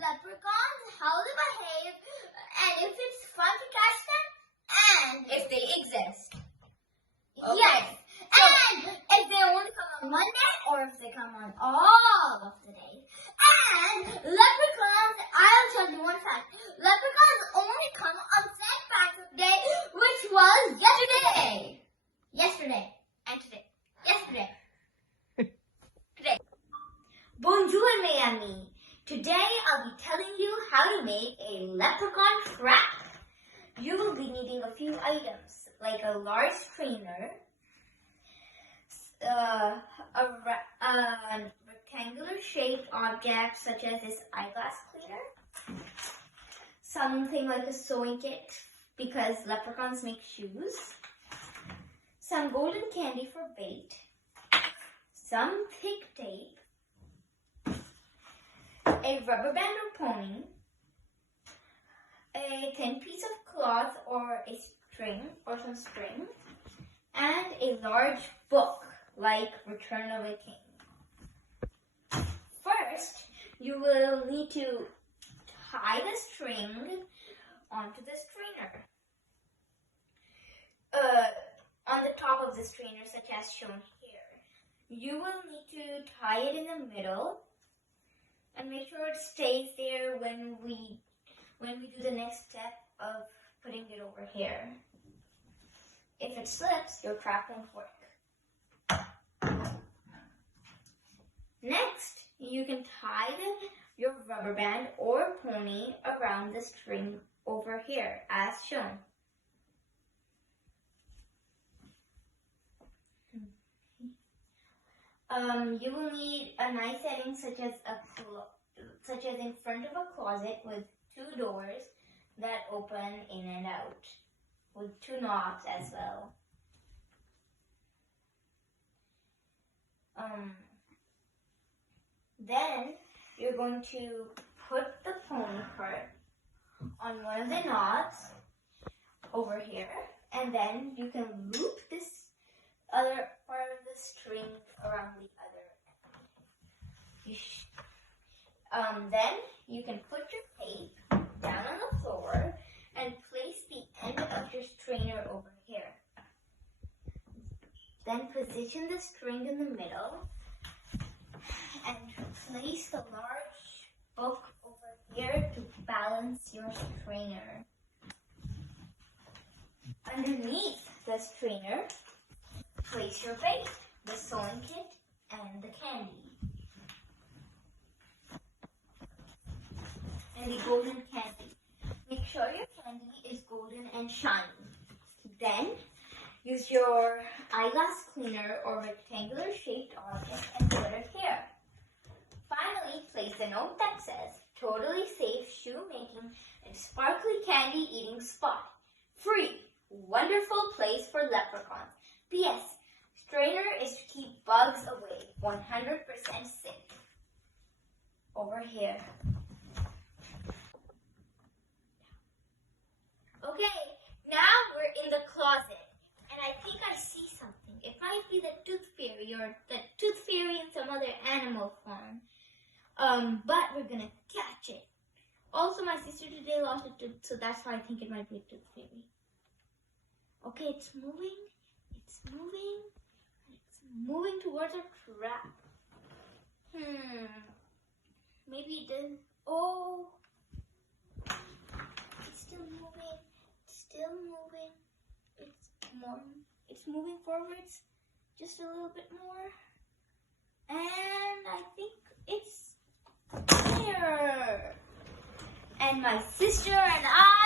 leprechauns, how they behave, and if it's fun to catch them, and if they exist. Okay. Yes, and if they only come on Monday or if they come on all of the days. And leprechauns, I'll tell you one fact. Leprechauns only come on St. Patrick's Day, which was yesterday. Yesterday. And today. Yesterday. Today. Bonjour, mes amis. Today I'll be telling you how to make a leprechaun trap. You will be needing a few items, like a large strainer, a rectangular shaped object such as this eyeglass cleaner, something like a sewing kit because leprechauns make shoes, some golden candy for bait, some thick tape, a rubber band or pony, a thin piece of cloth or a string or some string, and a large book like Return of a King. First, you will need to tie the string onto the strainer. On the top of the strainer, such as shown here. You will need to tie it in the middle and make sure it stays there when we do the next step of putting it over here. If it slips, your trap won't work. Next, you can tie your rubber band or pony around the string over here, as shown. You will need a nice setting such as in front of a closet with 2 doors that open in and out, with 2 knobs as well. Then you're going to put the pony part on one of the knobs over here, and then you can loop this other part of the string around the other end. Then you can put your tape down on the floor and place the end of your strainer over here. Then position the string in the middle and place the large book over here to balance your strainer. Underneath the strainer, place your bait, the sewing kit, and the candy. And the golden candy. Make sure your candy is golden and shiny. Then, use your eyeglass cleaner or rectangular shaped object and put it here. Finally, place a note that says, "Totally safe shoemaking and sparkly candy eating spot. Free. Wonderful place for leprechauns. P.S. Strainer is to keep bugs away. 100% safe." Over here. Okay, now we're in the closet, and I think I see something. It might be the tooth fairy or the tooth fairy in some other animal form. But we're gonna catch it. Also, my sister today lost a tooth, so that's why I think it might be a tooth fairy. Okay, it's moving. It's moving. It's moving towards our trap. Maybe it didn't. Oh, it's still moving. Still moving. It's moving forwards just a little bit more. And I think it's there. And my sister and I